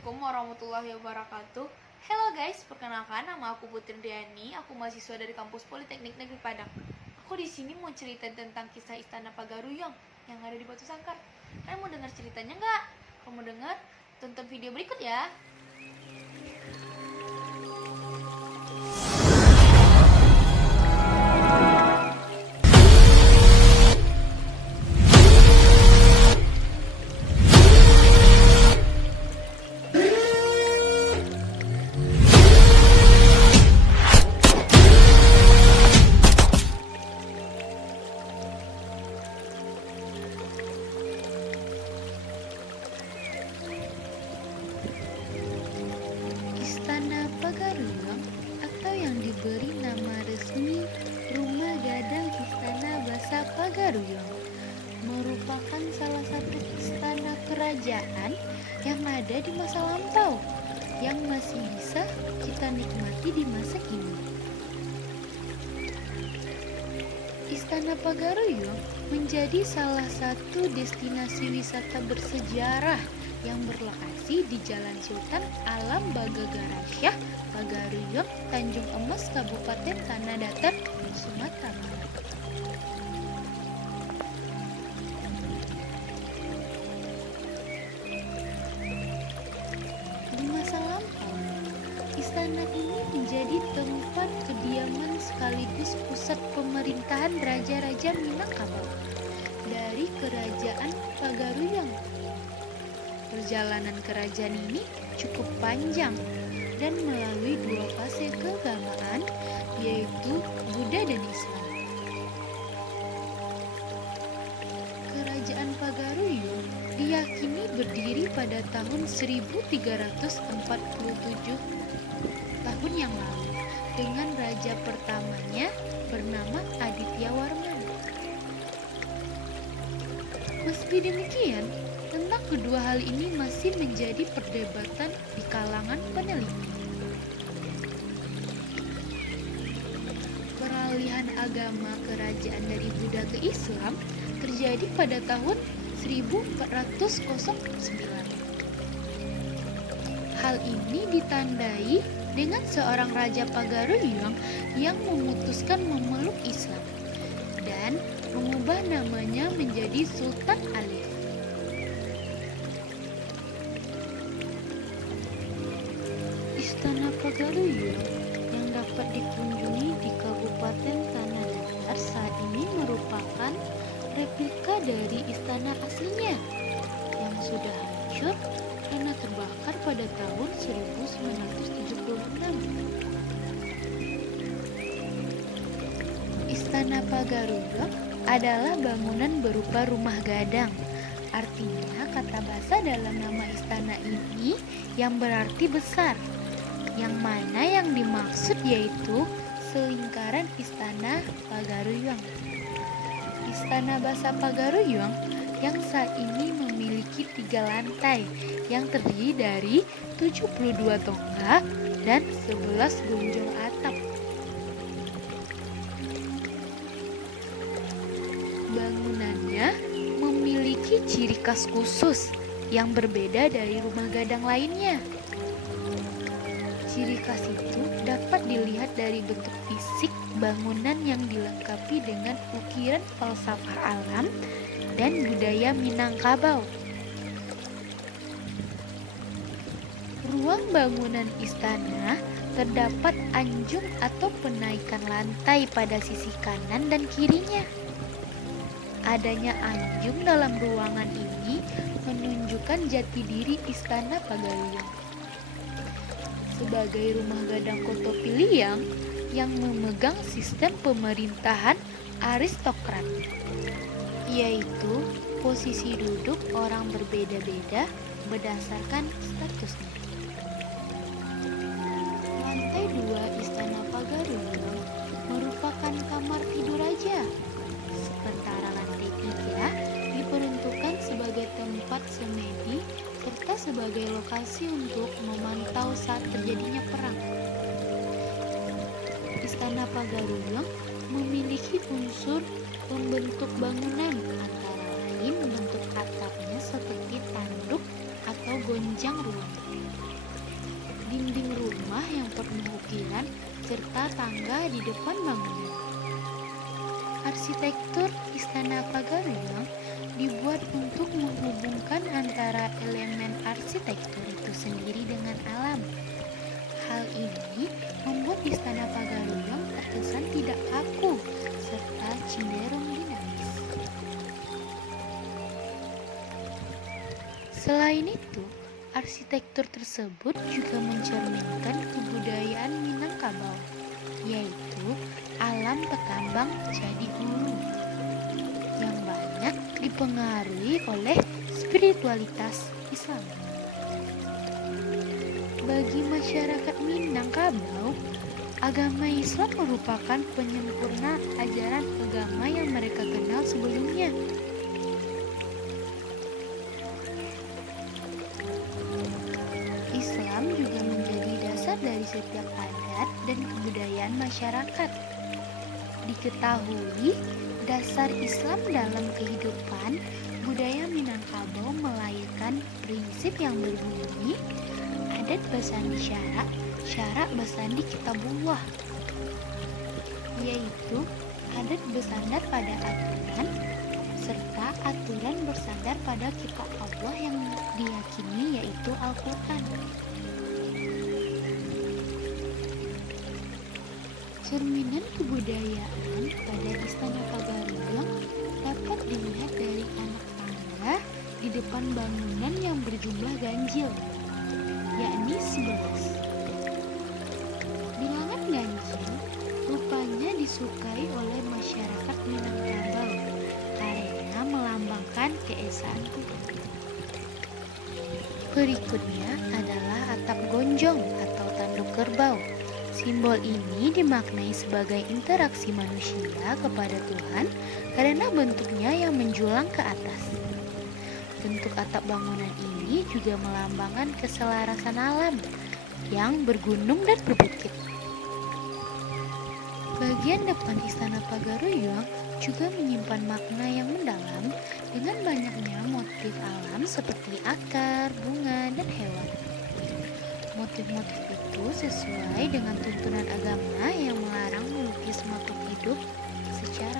Assalamualaikum warahmatullahi wabarakatuh. Hello guys, perkenalkan nama aku Putri Diani. Aku mahasiswa dari kampus Politeknik Negeri Padang. Aku di sini mau cerita tentang kisah Istana Pagaruyung yang ada di Batu Sangkar. Kalian mau dengar ceritanya nggak? Kalau mau dengar, tonton video berikut ya. Istana Pagaruyung atau yang diberi nama resmi Rumah Gadang Istana Basa Pagaruyung merupakan salah satu istana kerajaan yang ada di masa lampau yang masih bisa kita nikmati di masa kini. Istana Pagaruyung menjadi salah satu destinasi wisata bersejarah yang berlokasi di Jalan Sultan Alam Bagagarasyah, Pagaruyung, Tanjung Emas, Kabupaten Tanah Datar, Sumatera Barat. Di masa lampau, istana ini menjadi tempat kediaman sekaligus pusat pemerintahan Raja-Raja Minangkabau dari Kerajaan Pagaruyung. Perjalanan kerajaan ini cukup panjang dan melalui dua fase keagamaan, yaitu Buddha dan Islam. Kerajaan Pagaruyung diyakini berdiri pada tahun 1347 tahun yang lalu dengan raja pertamanya bernama Adityawarman. Meski demikian, tentang kedua hal ini masih menjadi perdebatan di kalangan peneliti. Peralihan agama kerajaan dari Buddha ke Islam terjadi pada tahun 1409. Hal ini ditandai dengan seorang raja Pagaruyung yang memutuskan memeluk Islam dan mengubah namanya menjadi Sultan Alif. Istana Pagaruyung yang dapat dikunjungi di Kabupaten Tanah Datar saat ini merupakan replika dari istana aslinya yang sudah hancur karena terbakar pada tahun 1976. Istana Pagaruyung adalah bangunan berupa rumah gadang. Artinya kata basa dalam nama istana ini yang berarti besar, yang mana yang dimaksud yaitu selingkaran Istana Pagaruyung. Istana Basa Pagaruyung yang saat ini memiliki 3 lantai yang terdiri dari 72 tonggak dan 11 gonjong atap. Bangunannya memiliki ciri khas khusus yang berbeda dari rumah gadang lainnya. Ciri khas itu dapat dilihat dari bentuk fisik bangunan yang dilengkapi dengan ukiran falsafah alam dan budaya Minangkabau. Ruang bangunan istana terdapat anjung atau penaikan lantai pada sisi kanan dan kirinya. Adanya anjung dalam ruangan ini menunjukkan jati diri Istana Pagaruyung sebagai rumah gadang Kotopiliang yang memegang sistem pemerintahan aristokrat, yaitu posisi duduk orang berbeda-beda berdasarkan statusnya. Lantai 2 Istana Pagaruyung merupakan kamar tidur raja, sementara lantai 3 diperuntukkan sebagai tempat semedi serta sebagai lokasi untuk memantau saat terjadinya perang. Istana Pagaruyung memiliki unsur pembentuk bangunan, antara lain bentuk atapnya seperti tanduk atau gonjang ruang. serta tangga di depan bangunan. Arsitektur Istana Pagaruang dibuat untuk menghubungkan antara elemen arsitektur itu sendiri dengan alam. Hal ini membuat Istana Pagaruang terkesan tidak kaku serta cenderung dinamis. Selain itu, arsitektur tersebut juga mencerminkan kebudayaan Minangkabau, yaitu alam petambang jadi hulu, yang banyak dipengaruhi oleh spiritualitas Islam. Bagi masyarakat Minangkabau, agama Islam merupakan penyempurna ajaran agama yang mereka kenal sebelumnya. Islam juga menjadi dasar dari setiap adat dan kebudayaan masyarakat. Diketahui, dasar Islam dalam kehidupan budaya Minangkabau melahirkan prinsip yang berbunyi adat basandi syarak, syarak basandi kitabullah, yaitu adat bersandar pada aturan serta aturan bersandar pada kitab Allah yang diyakini yaitu Al-Quran. Cerminan kebudayaan pada Istana Pagaruang dapat dilihat dari anak tangga di depan bangunan yang berjumlah ganjil, yakni 11. Bilangan ganjil rupanya disukai oleh masyarakat Minangkabau karena melambangkan keesaan Tuhan. Berikutnya adalah atap gonjong atau tanduk kerbau. Simbol ini dimaknai sebagai interaksi manusia kepada Tuhan karena bentuknya yang menjulang ke atas. Bentuk atap bangunan ini juga melambangkan keselarasan alam yang bergunung dan berbukit. Bagian depan Istana Pagaruang juga menyimpan makna yang mendalam dengan banyaknya motif alam seperti akar, bunga, dan hewan. Motif-motif itu sesuai dengan tuntunan agama yang melarang melukis makhluk hidup secara